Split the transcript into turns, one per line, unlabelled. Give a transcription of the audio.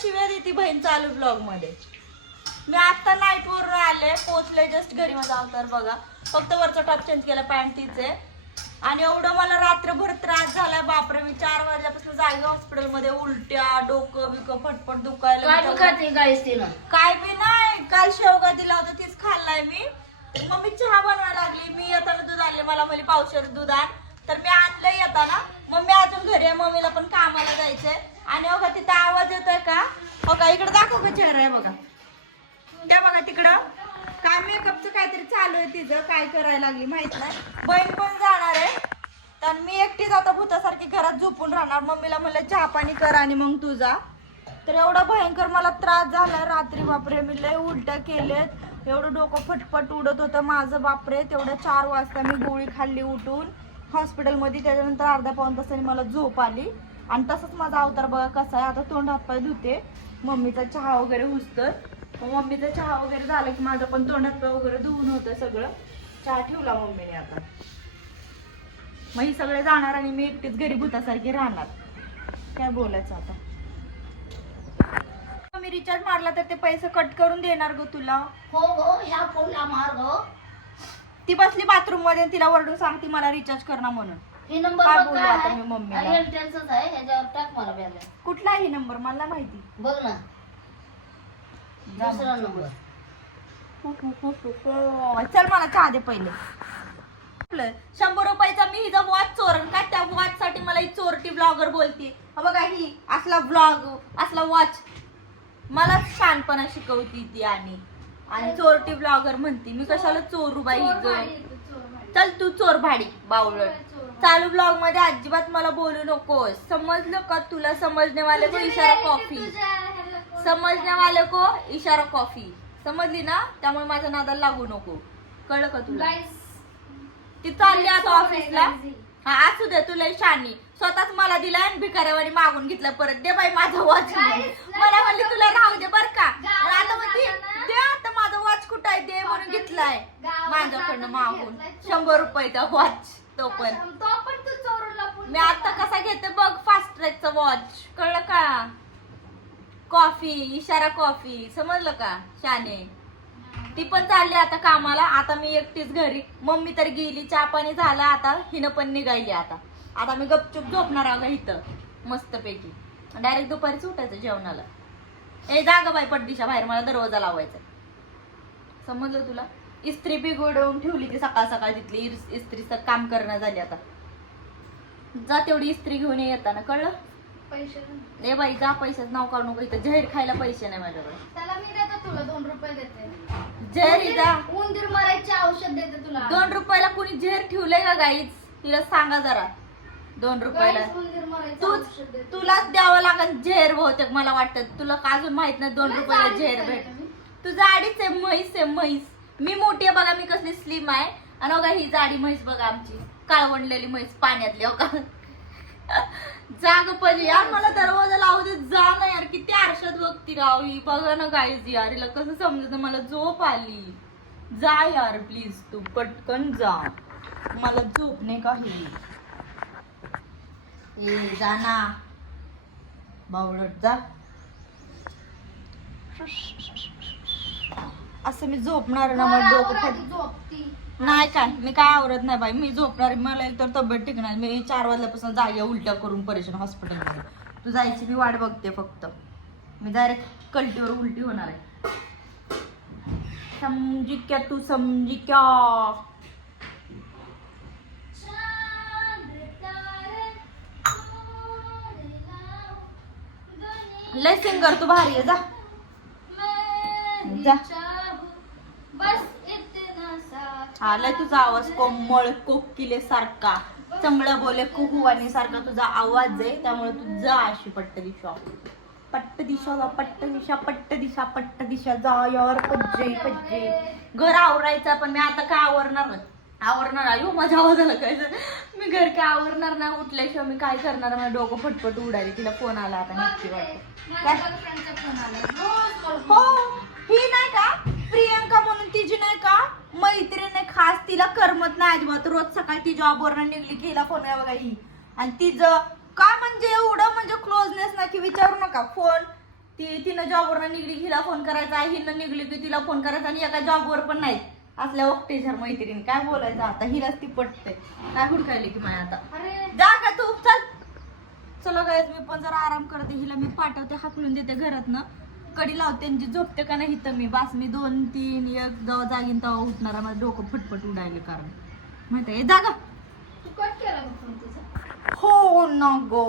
शिव्या देते बहीण चालू ब्लॉगमध्ये. मी आता नाईट वरून आले पोचले जस्ट घरी माझा अवतार बघा. फक्त वरचा टॉप चेंज केला पॅन्ट तीच आणि एवढं मला रात्रभर त्रास झालाय बापरे मी चार वाजल्यापासून जागे हॉस्पिटलमध्ये उलट्या डोकं बिकं फटफट दुखायला
काय बी
नाही काल शेवगा दिला होता तीच खाल्लाय मी. मम्मी चहा बनवायला लागली मी येताना दूध आणले मला म्हणली पावशेर दूध आण. तर मी आणलं येताना. मम्मी अजून घरी आहे मम्मीला पण कामाला जायचंय. आणि हो बघा तिथं आवाज येतोय का? हो बघा इकडं इकडे दाखव का चेहरा आहे बघा. त्या बघा तिकडं. काय मेकअपचं काहीतरी चालू आहे तिचं काय करायला लागली माहीत नाही. बहीण पण जाणार आहे. तर मी एकटीच आता भूतासारखी घरात झोपून राहणार. मम्मीला म्हणलं चहा पाणी कर आणि मग तुझा तर एवढा भयंकर मला त्रास झाला रात्री बापरे मी लय उलट्या केलेत. एवढं डोकं फटफट उडत होतं. माझं बापरे तेवढं चार वाजता मी गोळी खाल्ली उठून. हॉस्पिटलमध्ये त्याच्यानंतर अर्धा पाऊन तासाने मला झोप आली. आणि तसंच माझा अवतार बघा कसा आहे. आता तोंड हातपाय धुते. मम्मीचा चहा वगैरे हुसतर मग मम्मीचा चहा वगैरे झाला की माझं पण तोंड हातपाय वगैरे धुवून होतं सगळं. चहा ठेवला मम्मीने आता. मग ही सगळे जाणार आणि मी एकटीच घरी भूतासारखी राहणार. काय बोलायचं आता? मी रिचार्ज मारला तर ते पैसे कट करून देणार ग तुला.
हो गो ह्या फोनला मार
ती बसली बाथरूममध्ये तिला वरडून सांगती मला रिचार्ज करणार म्हणून.
हे नंबर
काय बोलू
काय
आता? मी मम्मीला?
एअरटेलचाच आहे ह्याच्यावर टाक मला बॅलन्स
कुठला आहे नंबर मला माहिती.
बघ ना. दुसरा नंबर
चल मला चहा दे पहिले. आपलं शंभर रुपयाचा मी हिचा वॉच चोरण का त्या वॉच साठी मला ही चोरटी ब्लॉगर बोलते. हा बघा ही असला ब्लॉग असला वॉच मला शानपणा शिकवती ती आणि. आणि चोरटी ब्लॉगर म्हणते. मी कशाला चोरू बाई ग? चल तू चोर भाडी बावळट. चालू ब्लॉगमध्ये अजिबात मला बोलू नकोस. समजलं का तुला? समजने वाले को इशारा कॉफी समजने वाले को इशारा कॉफी समजली ना? त्यामुळे माझ्या नादाला लागू नको. कळलं का तुला? ती चालली आता ऑफिसला हा असू दे तुला शानी. स्वतःच मला दिला आणि भिकाऱ्यावानी मागून घेतला परत. दे बाई माझा वॉच मला म्हणली तुला राहू दे बर का. आता म्हणते दे आता माझा वॉच कुठं आहे? दे म्हणून घेतलाय. माझ्याकडनं मागून. शंभर रुपयाचा वॉच तो पण. मी आता कसा घेते बघ फास्ट ट्रॅकचा वॉच कळलं का? कॉफी इशारा कॉफी समजलं का शाने? ती पण चालली आता कामाला. आता मी एकटीच घरी. मम्मी तर गेली चहा पाणी झालं आता. हिनं पण निघाली आता. आता मी गपचूप झोपणार अगं इथं मस्तपैकी. डायरेक्ट दुपारी उठायचं जेवणाला. ए जा ग बाई पड्डीच्या बाहेर मला दरवाजा लावायचा समजलं तुला? इस्त्री बिघडवून ठेवली ती सकाळ सकाळ तिथली इस- इस्त्रीचं काम करणं झाली आता. जा तेवढी इस्त्री घेऊन येताना कळलं? ए बाई जा पैशाच नाव काढू नको इथं जहीर खायला पैसे नाही माझ्याकडे.
त्याला मी देते तुला दोन रुपये देते.
जहीर जा.
उंदीर मरायचे औषध देते तुला.
दोन रुपयाला कुणी झेर ठेवलंय का गाईच तिला सांगा जरा. दोन रुपयाला.
गाईस, उंदीर मरायचे
तूच
औषध देते.
तुलाच द्यावं लागेल झेर बहुतेक मला वाटतं. तुला का अजून माहीत नाही दोन रुपयाला झेर भेट.
तुम्ही.
तू जाडीच आहे म्हैस आहे म्हैस. मी मोठी आहे बघा मी कसली स्लिम आहे. आणि बघा ही जाडी म्हैस बघा आमची. काळवंडलेली म्हैस पाण्यातली हो का? जाग पण यार मला दरवाजा लावू दे जा ना यार. किती आरशात बघती राव ही. बघा ना गाईज यार हिला कसं समजत मला झोप आली. जा यार प्लीज तू पटकन जा. मला झोप नाही काही ए जा ना. बावळट जा. असं मी झोपणार ना मला डोकं फट नाही काय मी काय आवरत नाही बाई. मी झोपणार मला एकतर तब्येत टिकणार मी चार वाजल्यापासून जागे उलट्या करून परेशान हॉस्पिटलमध्ये. तू जायची मी वाट बघते फक्त. मी डायरेक्ट कल्टीवर उलटी होणार आहे. समजी क्या तू समजी क्या? लय सिंगर तू भारी आहे जा. जा.
बस इतना सा
हा लय तुझा आवाज कोमळ कोकिले सारखा. चांगलं बोले कुहुवानी सारखा तुझा आवाज आहे. त्यामुळे तू जा अशी पट्ट दिशा. पट्ट दिशा जा पट्ट दिशा पट्ट दिशा पट्ट दिशा. जा यार पज्जे पज्जे. घर आवरायचं पण मी आता काय आवरणार नाही. आवरणार अयो माझ्या आवाजाला काय झालं? मी घर काय आवरणार नाही? उठल्याशिवाय मी काय करणार? मला डोकं फटफट उडाली तिला फोन आला आता नक्की वाटतं. ही नाही का प्रियंका म्हणून तिची नाही का खास तिला करमत नाही अजिबात. रोज सकाळी ती जॉबवर निघली की हिला फोन आहे बघा ही. आणि तिचं काय म्हणजे एवढं म्हणजे क्लोजनेस ना की विचारू नका. फोन ती तिनं जॉबवर निघली की हिला फोन करायचा हिनं निघली की तिला फोन करायचा आणि एका जॉबवर पण नाही. असल्या वक्तेझर मैत्रीण. काय बोलायचं आता? हिलाच ती पटते. काय हुडकायली की माय आता?
अरे.
जा का तू. चल. चला काय मी पण जरा आराम करते. हिला मी पाठवते हाकलून देते घरात ना कडी लावते आणि जी झोपते का नाही तर मी. बास मी दोन तीन एक जेव्हा जागीन तेव्हा उठणार माझं डोकं फटफट उडायला कारण. माहिती आहे? जागा.
तू कट केला का फोन तुझा?
हो ना गो.